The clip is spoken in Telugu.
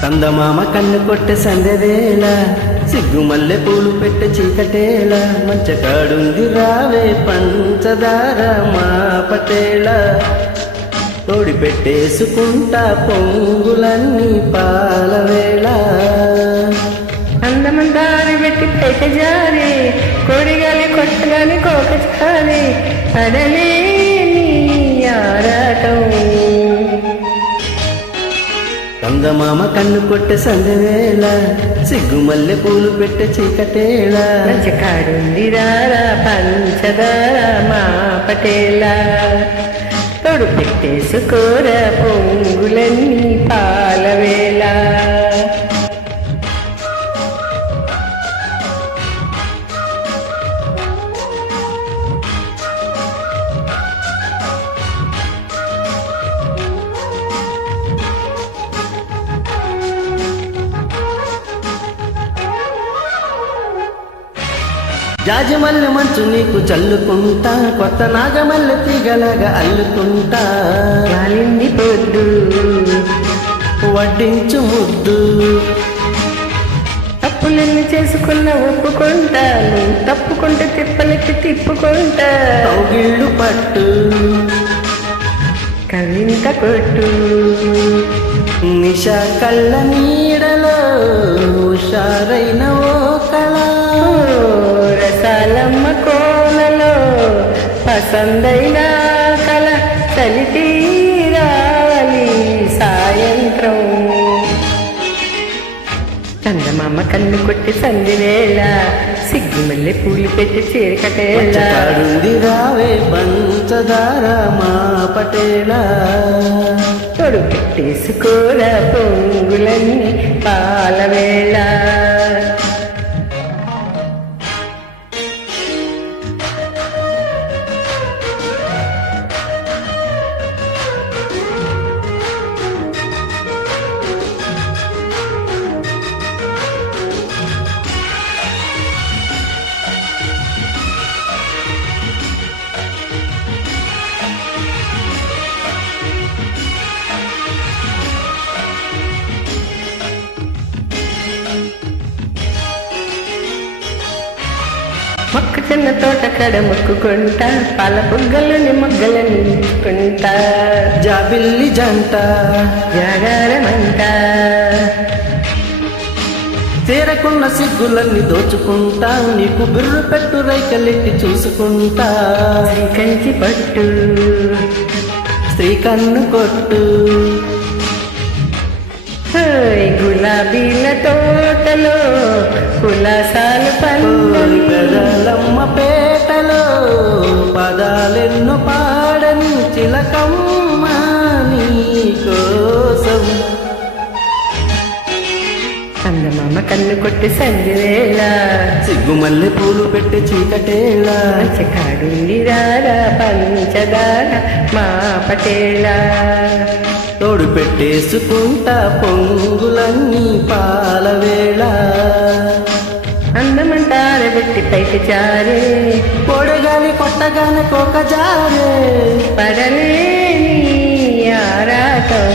కందమామ కన్ను కొట్టె సందెవేళ సిగ్గుమల్లె పూలు పెట్టె చీకటేళ మంచకాడుంది రావే పంచదార మా పటేళ తోడి పెట్టేసుకుంటా పొంగులన్నీ పాలవేళ అందమందారి పెట్టి పైక జారి కోడిగాలి కొట్టగాలి కోకచాలి పడలేని ఆరాటం కందమామ కన్ను కొట్టె సందెవేళ సిగ్గుమల్లె పూలు పెట్టె చీకటేళ మంచకాడుంది రారా పంచదార మా పటేళ తోడు పెట్టేసుకోర పొంగులన్నీ పాలవేళ జాజిమల్లె మంచు నీకు చల్లుకుంటా కొత్త నాగమల్లె తీగలాగా అల్లుకుంటా వాలింది పొద్దు వడ్డించు ముద్దు తప్పులన్నీ చేసుకున్న ఒప్పుకుంటాను తప్పుకుంటే తిప్పలెత్తి తిప్పుకుంటా కౌగిళ్ళు పట్టు కవింత కొట్టు నిషా కళ్ళ నీడలో హుషారైన ఓ కళ రసాలమ్మ కోలలో పసందైన కళ చలితీరాలి సాయంత్రం చందమామ కన్ను కొట్టి సందివేళ సిగ్గుమల్లె పూలు పెట్టి చీరకటేళ రావే పంచదార మా పటేళ తొడు పెట్టేసుకోర పొంగులన్నీ పాలవేళ మొక్కజొన్న తోట కడ మొక్కుకుంటా పాల బుగ్గలని మొగ్గలని నించుకుంటా జాబిల్లి జంట జాగారమంటా తీరకున్న సిగ్గులన్నీ దోచుకుంటా నీకు బిర్రు పెట్టు రైకలెట్టి చూసుకుంటా కంచి పట్టు స్త్రీ కన్ను కొట్టు గులాబీల తోటలో కులాసాలు పెదలమ్మ పేటలో పదాలెన్నో పాడని చిలకమ్మ నీ కోసం అందమామ కన్ను కొట్టి సందివేళ సిగ్గుమల్లె పూలు పెట్టి చీకటేళ మంచకాడుంది రారా పంచదార మా పటేళ తోడు పెట్టేసుకుంటా పొంగులన్నీ పాలవేళ అందమంటార పెట్టి పైకి చారే పొడగాలి కొట్టగానే కోక జారే పడలేని ఆరాటం